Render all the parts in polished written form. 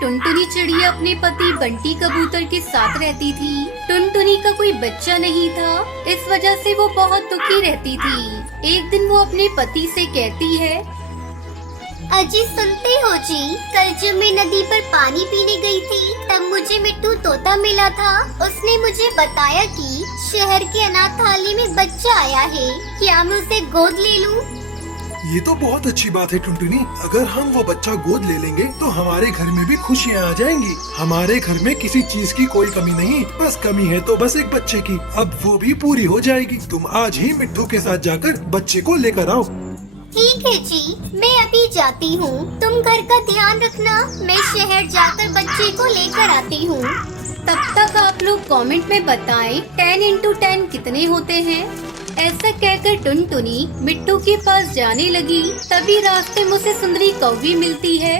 टुनटुनी चिड़िया अपने पति बंटी कबूतर के साथ रहती थी। टुनटुनी का कोई बच्चा नहीं था, इस वजह से वो बहुत दुखी रहती थी। एक दिन वो अपने पति से कहती है, अजी सुनते हो जी, कल जब मैं नदी पर पानी पीने गई थी तब मुझे मिट्टू तोता मिला था। उसने मुझे बताया कि शहर के अनाथालय में बच्चा आया है, क्या मैं उसे गोद ले लूं? ये तो बहुत अच्छी बात है टुनटुनी। अगर हम वो बच्चा गोद ले लेंगे तो हमारे घर में भी खुशियाँ आ जाएंगी। हमारे घर में किसी चीज की कोई कमी नहीं, बस कमी है तो बस एक बच्चे की। अब वो भी पूरी हो जाएगी। तुम आज ही मिट्टू के साथ जाकर बच्चे को लेकर आओ। ठीक है जी, मैं अभी जाती हूँ। तुम घर का ध्यान रखना, मैं शहर जाकर बच्चे को लेकर आती हूँ। तब तक आप लोग कमेंट में बताएं 10 into 10 कितने होते हैं। ऐसा कहकर टुनटुनी मिट्टू के पास जाने लगी। तभी रास्ते में उसे सुंदरी कौवी मिलती है।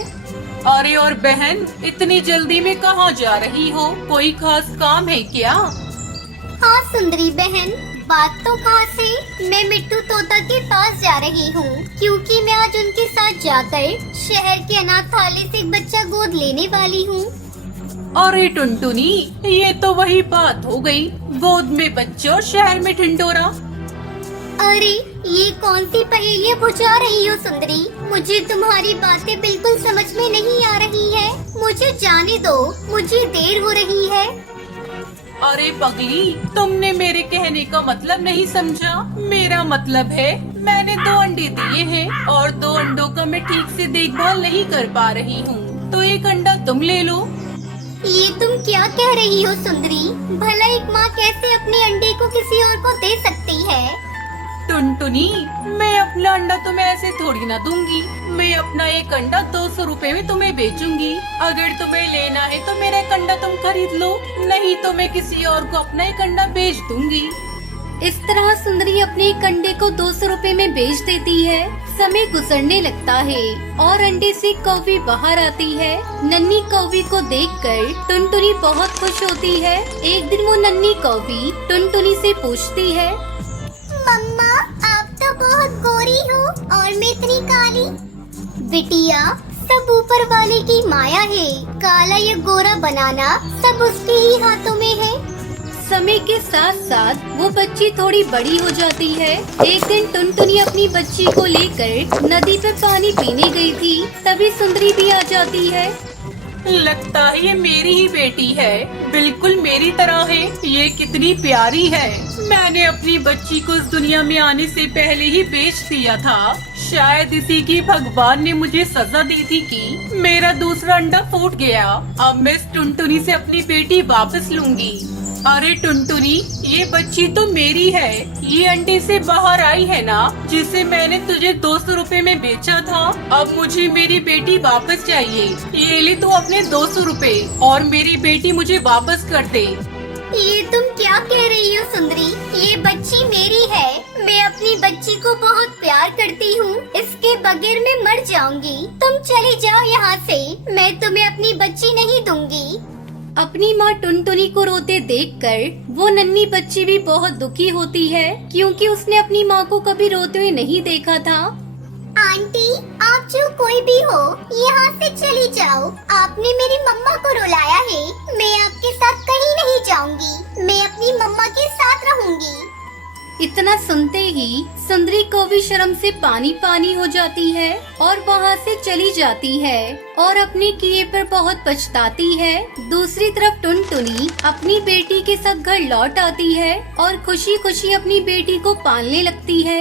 अरे और बहन, इतनी जल्दी में कहाँ जा रही हो? कोई खास काम है क्या? हाँ सुंदरी बहन, बात तो खास है। मैं मिट्टू तोता के पास जा रही हूँ क्योंकि मैं आज उनके साथ जाकर शहर के अनाथालय से एक बच्चा गोद लेने वाली हूँ। अरे टुनटुनी, ये तो वही बात हो गई, गोद में बच्चे और शहर में ढिंढोरा। अरे ये कौन सी पहेलियाँ बुझा रही हो सुंदरी? मुझे तुम्हारी बातें बिल्कुल समझ में नहीं आ रही है। मुझे जाने दो, मुझे देर हो रही है। अरे पगली, तुमने मेरे कहने का मतलब नहीं समझा। मेरा मतलब है मैंने 2 अंडे दिए हैं और 2 अंडों का मैं ठीक से देखभाल नहीं कर पा रही हूँ, तो 1 अंडा तुम ले लो। ये तुम क्या कह रही हो सुंदरी? भला एक माँ कैसे अपने अंडे को किसी और को दे सकती है? टुनटुनी, मैं अपना अंडा तुम्हें ऐसे थोड़ी ना दूंगी। मैं अपना 1 अंडा 200 रुपए में तुम्हें बेचूंगी। अगर तुम्हें लेना है तो मेरा 1 अंडा तुम खरीद लो, नहीं तो मैं किसी और को अपना 1 अंडा बेच दूंगी। इस तरह सुंदरी अपने एक अंडे को 200 रुपए में बेच देती है। समय गुजरने लगता है और अंडे से कौवी बाहर आती है। नन्ही कौवी को देखकर टुनटुनी बहुत खुश होती है। एक दिन वो नन्ही कौवी टुनटुनी से पूछती है, मम्मा, आप तो बहुत गोरी हो और मैं इतनी काली। बिटिया, सब ऊपर वाले की माया है। काला या गोरा बनाना सब उसके ही हाथों में है। समय के साथ साथ वो बच्ची थोड़ी बड़ी हो जाती है। एक दिन टुनटुनी अपनी बच्ची को लेकर नदी पर पानी पीने गई थी। तभी सुंदरी भी आ जाती है। लगता है ये मेरी ही बेटी है, बिल्कुल मेरी तरह है। ये कितनी प्यारी है। मैंने अपनी बच्ची को इस दुनिया में आने से पहले ही बेच दिया था। शायद इसी की भगवान ने मुझे सजा दी थी कि मेरा दूसरा अंडा फूट गया। अब मैं इस टुनटुनी से अपनी बेटी वापस लूंगी। अरे टुनटुनी, ये बच्ची तो मेरी है। ये अंडे से बाहर आई है ना, जिसे मैंने तुझे 200 रुपए में बेचा था। अब मुझे मेरी बेटी वापस चाहिए। ये ले तू अपने 200 रुपए और मेरी बेटी मुझे वापस कर दे। ये तुम क्या कह रही हो सुंदरी? ये बच्ची मेरी है। मैं अपनी बच्ची को बहुत प्यार करती हूँ। इसके बगैर मैं मर जाऊंगी। तुम चली जाओ यहाँ से। मैं तुम्हें अपनी बच्ची नहीं दूंगी। अपनी माँ टुनटुनी को रोते देखकर वो नन्ही बच्ची भी बहुत दुखी होती है, क्योंकि उसने अपनी माँ को कभी रोते हुए नहीं देखा था। आंटी, आप जो कोई भी हो, यहाँ से चली जाओ। आपने मेरी मम्मा को रुलाया है। मैं आपके साथ कहीं नहीं जाऊंगी। मैं अपनी मम्मा के साथ रहूंगी। इतना सुनते ही सुंदरी को भी शर्म से पानी पानी हो जाती है और वहाँ से चली जाती है और अपने किए पर बहुत पछताती है। दूसरी तरफ टुनटुनी अपनी बेटी के साथ घर लौट आती है और खुशी खुशी अपनी बेटी को पालने लगती है।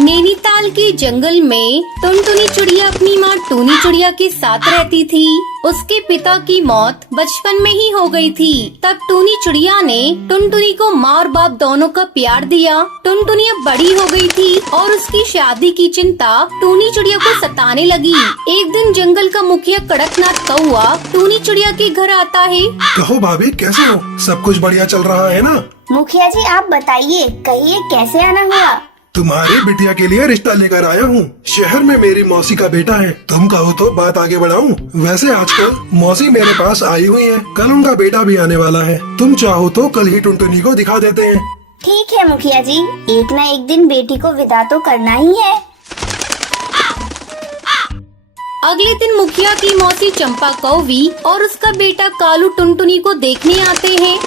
नैनीताल के जंगल में टुनटुनी चिड़िया अपनी माँ टूनी चिड़िया के साथ रहती थी। उसके पिता की मौत बचपन में ही हो गई थी। तब टूनी चिड़िया ने टुनटुनी को माँ और बाप दोनों का प्यार दिया। टुनटुनी अब बड़ी हो गई थी और उसकी शादी की चिंता टूनी चिड़िया को सताने लगी। एक दिन जंगल का मुखिया कड़कनाथ कौआ टूनी चिड़िया के घर आता है। कहो भाभी, कैसे हो? सब कुछ बढ़िया चल रहा है ना? मुखिया जी, आप बताइए, कहिए कैसे आना हुआ? तुम्हारी बिटिया के लिए रिश्ता लेकर आया हूँ। शहर में मेरी मौसी का बेटा है। तुम कहो तो बात आगे बढ़ाऊं। वैसे आजकल मौसी मेरे पास आई हुई है। कल उनका बेटा भी आने वाला है। तुम चाहो तो कल ही टुनटुनी को दिखा देते हैं। ठीक है मुखिया जी, एक न एक दिन बेटी को विदा तो करना ही है। अगले दिन मुखिया की मौसी चंपा कौवी और उसका बेटा कालू टुनटुनी को देखने आते हैं।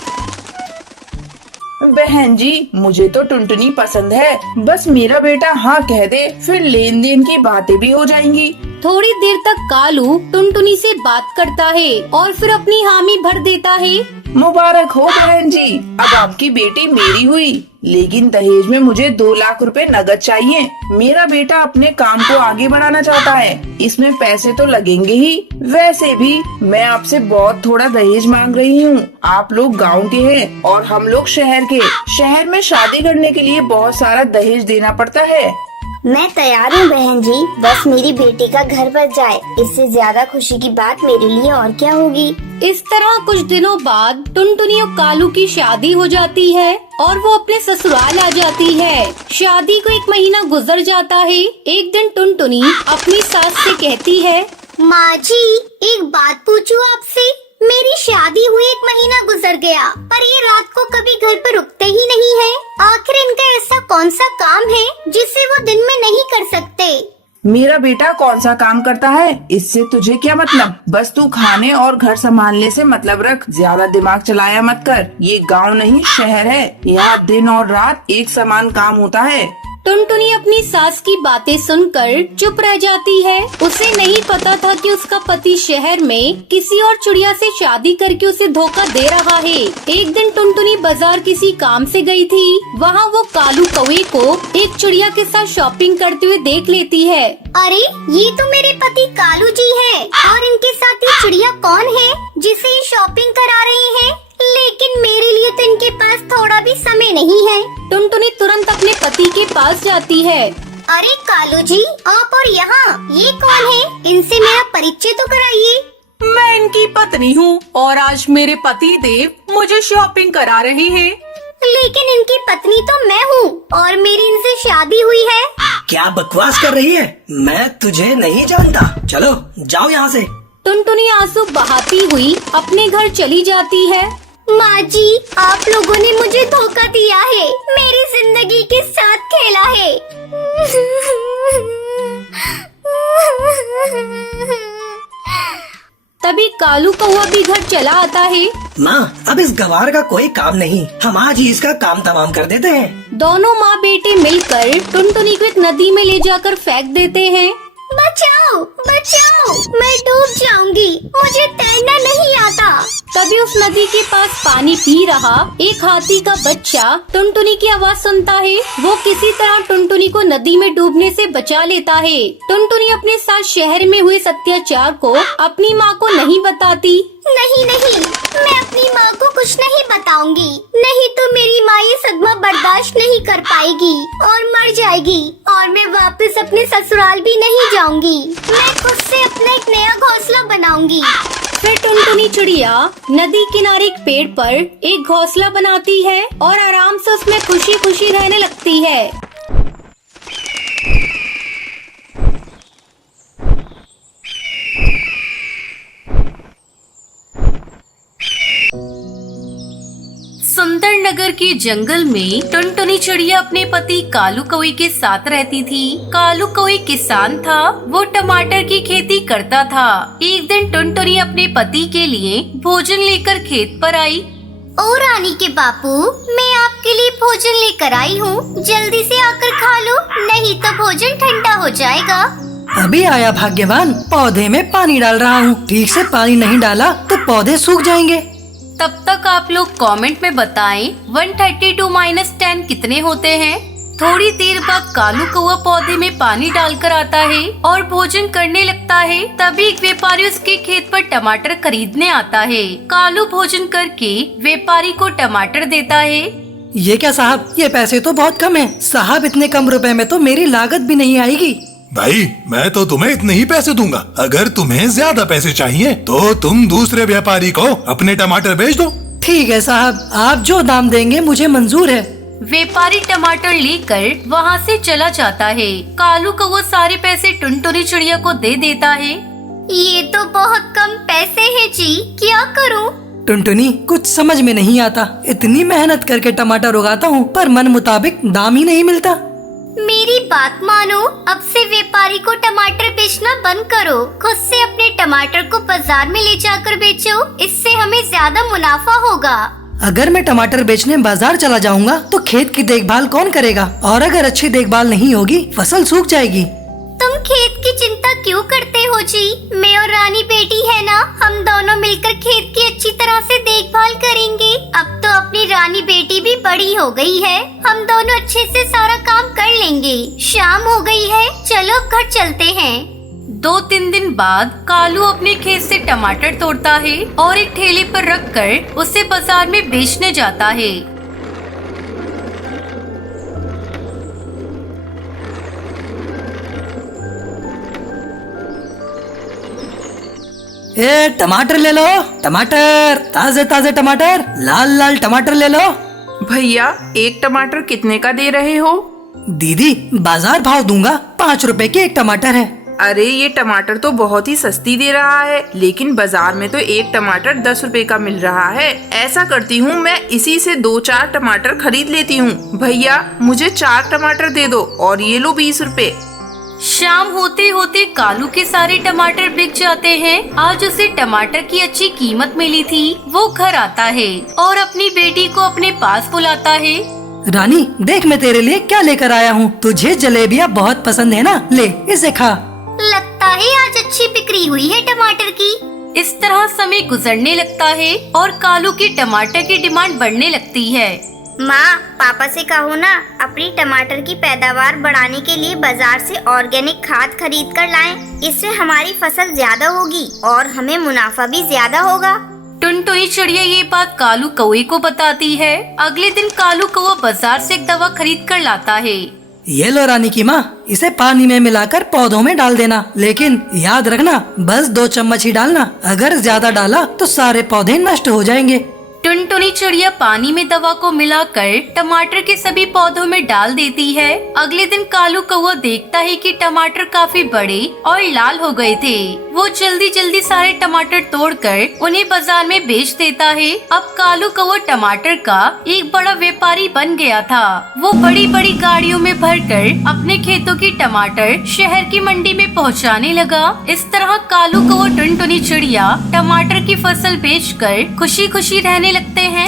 बहन जी, मुझे तो टुनटुनी पसंद है। बस मेरा बेटा हाँ कह दे, फिर लेन देन की बातें भी हो जाएंगी। थोड़ी देर तक कालू टुनटुनी से बात करता है और फिर अपनी हामी भर देता है। मुबारक हो बहन जी, अब आपकी बेटी मेरी हुई। लेकिन दहेज में मुझे 2 लाख रुपए नगद चाहिए। मेरा बेटा अपने काम को आगे बढ़ाना चाहता है, इसमें पैसे तो लगेंगे ही। वैसे भी मैं आपसे बहुत थोड़ा दहेज मांग रही हूँ। आप लोग गांव के हैं और हम लोग शहर के। शहर में शादी करने के लिए बहुत सारा दहेज देना पड़ता है। मैं तैयार हूँ बहन जी, बस मेरी बेटी का घर बच जाए, इससे ज्यादा खुशी की बात मेरे लिए और क्या होगी। इस तरह कुछ दिनों बाद टुनटुनी और कालू की शादी हो जाती है और वो अपने ससुराल आ जाती है। शादी को 1 महीना गुजर जाता है। एक दिन टुनटुनी अपनी सास से कहती है, माँ जी, एक बात पूछूं आपसे। मेरी शादी हुई 1 महीना गुजर गया, पर ये रात को कभी घर पर रुकते ही नहीं है। आखिर इनका ऐसा कौन सा काम है जिसे वो दिन में नहीं कर सकते? मेरा बेटा कौन सा काम करता है, इससे तुझे क्या मतलब? बस तू खाने और घर संभालने से मतलब रख। ज्यादा दिमाग चलाया मत कर। ये गांव नहीं शहर है, यहाँ दिन और रात एक समान काम होता है। टुनटुनी अपनी सास की बातें सुनकर चुप रह जाती है। उसे नहीं पता था कि उसका पति शहर में किसी और चिड़िया से शादी करके उसे धोखा दे रहा है। एक दिन टुनटुनी बाजार किसी काम से गई थी। वहाँ वो कालू कौवे को एक चिड़िया के साथ शॉपिंग करते हुए देख लेती है। अरे, ये तो मेरे पति कालू जी है। और इनके साथ ये चिड़िया कौन है जिसे ये शॉपिंग करा रही है? लेकिन मेरे लिए तो इनके पास थोड़ा भी समय नहीं है। टुनटुनी तुरंत अपने पति के पास जाती है। अरे कालू जी, आप और यहाँ ये कौन है? इनसे मेरा परिचय तो कराइए। मैं इनकी पत्नी हूँ और आज मेरे पति देव मुझे शॉपिंग करा रहे हैं। लेकिन इनकी पत्नी तो मैं हूँ और मेरी इनसे शादी हुई है। क्या बकवास कर रही है? मैं तुझे नहीं जानता। चलो जाओ यहाँ से। टुनटुनी आंसू बहाती हुई अपने घर चली जाती है। माँ जी, आप लोगों ने मुझे धोखा दिया है, मेरी जिंदगी के साथ खेला है। तभी कालू कौवा भी घर चला आता है। माँ, अब इस गवार का कोई काम नहीं, हम आज ही इसका काम तमाम कर देते हैं। दोनों माँ बेटे मिलकर टुनटुनी को एक नदी में ले जाकर फेंक देते हैं। बचाओ, बचाओ, मैं डूब जाऊंगी, मुझे तैरना नहीं आता। तभी उस नदी के पास पानी पी रहा एक हाथी का बच्चा टुनटुनी की आवाज सुनता है। वो किसी तरह टुनटुनी को नदी में डूबने से बचा लेता है। टुनटुनी अपने साथ शहर में हुए अत्याचार को अपनी माँ को नहीं बताती। नहीं नहीं, मैं अपनी माँ को कुछ नहीं बताऊंगी, नहीं तो मेरी माँ ये सदमा बर्दाश्त नहीं कर पाएगी और मर जाएगी और मैं वापस अपने ससुराल भी नहीं जाऊंगी। मैं खुद से अपना एक नया घोंसला बनाऊंगी। फिर टुनटुनी चिड़िया नदी किनारे एक पेड़ पर एक घोंसला बनाती है और आराम से उसमें खुशी खुशी रहने लगती है। सुंदर नगर के जंगल में टुनटुनी चिड़िया अपने पति कालू कौवे के साथ रहती थी। कालू कौवे किसान था, वो टमाटर की खेती करता था। एक दिन टुनटुनी अपने पति के लिए भोजन लेकर खेत पर आई। ओ रानी के बापू, मैं आपके लिए भोजन लेकर आई हूँ, जल्दी से आकर खा लो, नहीं तो भोजन ठंडा हो जाएगा। अभी आया भाग्यवान, पौधे में पानी डाल रहा हूँ। ठीक से पानी नहीं डाला तो पौधे सूख जाएंगे। तब तक आप लोग कमेंट में बताएं 132 - 10 कितने होते हैं। थोड़ी देर बाद कालू कौवा पौधे में पानी डालकर आता है और भोजन करने लगता है। तभी एक व्यापारी उसके खेत पर टमाटर खरीदने आता है। कालू भोजन करके व्यापारी को टमाटर देता है। ये क्या साहब, ये पैसे तो बहुत कम हैं। साहब, इतने कम रुपए में तो मेरी लागत भी नहीं आएगी। भाई, मैं तो तुम्हें इतने ही पैसे दूंगा। अगर तुम्हें ज्यादा पैसे चाहिए तो तुम दूसरे व्यापारी को अपने टमाटर बेच दो। ठीक है साहब, आप जो दाम देंगे मुझे मंजूर है। व्यापारी टमाटर लेकर वहाँ से चला जाता है। कालू कौवा सारे पैसे टुनटुनी चिड़िया को दे देता है। ये तो बहुत कम पैसे हैं जी, क्या करूं? टुनटुनी, कुछ समझ में नहीं आता। इतनी मेहनत करके टमाटर उगाता हूँ पर मन मुताबिक दाम ही नहीं मिलता। मेरी बात मानो, अब से व्यापारी को टमाटर बेचना बंद करो। खुद से अपने टमाटर को बाजार में ले जाकर बेचो, इससे हमें ज्यादा मुनाफा होगा। अगर मैं टमाटर बेचने बाजार चला जाऊंगा तो खेत की देखभाल कौन करेगा? और अगर अच्छी देखभाल नहीं होगी फसल सूख जाएगी। तुम खेत की चिंता क्यों करते हो जी? मैं और रानी बेटी है ना, हम दोनों मिलकर खेत की अच्छी तरह से देखभाल करेंगे। अब तो अपनी रानी बेटी भी बड़ी हो गई है, हम दोनों अच्छे से सारा काम कर लेंगे। शाम हो गई है, चलो घर चलते हैं। 2-3 दिन बाद कालू अपने खेत से टमाटर तोड़ता है और एक ठेले पर रखकर उसे बाजार में बेचने जाता है। ए टमाटर ले लो, टमाटर, ताजे ताजे टमाटर, लाल लाल टमाटर ले लो। भैया, एक टमाटर कितने का दे रहे हो? दीदी, बाजार भाव दूंगा, 5 रुपए के एक टमाटर है। अरे ये टमाटर तो बहुत ही सस्ती दे रहा है, लेकिन बाजार में तो एक टमाटर 10 रुपए का मिल रहा है। ऐसा करती हूँ, मैं इसी से 2-4 टमाटर खरीद लेती हूँ। भैया, मुझे 4 टमाटर दे दो और ये लो 20 रुपए। शाम होते होते कालू के सारे टमाटर बिक जाते हैं। आज उसे टमाटर की अच्छी कीमत मिली थी। वो घर आता है और अपनी बेटी को अपने पास बुलाता है। रानी, देख मैं तेरे लिए क्या लेकर आया हूँ। तुझे जलेबियाँ बहुत पसंद है ना, ले इसे खा। लगता है आज अच्छी बिक्री हुई है टमाटर की। इस तरह समय गुजरने लगता है और कालू की टमाटर की डिमांड बढ़ने लगती है। माँ, पापा से कहो ना, अपनी टमाटर की पैदावार बढ़ाने के लिए बाजार से ऑर्गेनिक खाद खरीद कर लाएं। इससे हमारी फसल ज्यादा होगी और हमें मुनाफा भी ज्यादा होगा। टुनटुनी चिड़िया ये बात कालू कौवे को बताती है। अगले दिन कालू कौवा बाजार से एक दवा खरीद कर लाता है। ये लो रानी की माँ, इसे पानी में मिलाकर पौधों में डाल देना, लेकिन याद रखना बस 2 चम्मच ही डालना। अगर ज्यादा डाला तो सारे पौधे नष्ट हो जाएंगे। टुनटुनी चिड़िया पानी में दवा को मिलाकर टमाटर के सभी पौधों में डाल देती है। अगले दिन कालू कौवा देखता है कि टमाटर काफी बड़े और लाल हो गए थे। वो जल्दी जल्दी सारे टमाटर तोड़कर उन्हें बाजार में बेच देता है। अब कालू कौवा टमाटर का एक बड़ा व्यापारी बन गया था। वो बड़ी बड़ी गाड़ियों में भरकर अपने खेतों की टमाटर शहर की मंडी में पहुंचाने लगा। इस तरह कालू कौवा टुनटुनी चिड़िया टमाटर की फसल बेचकर खुशी खुशी रहने लगते हैं।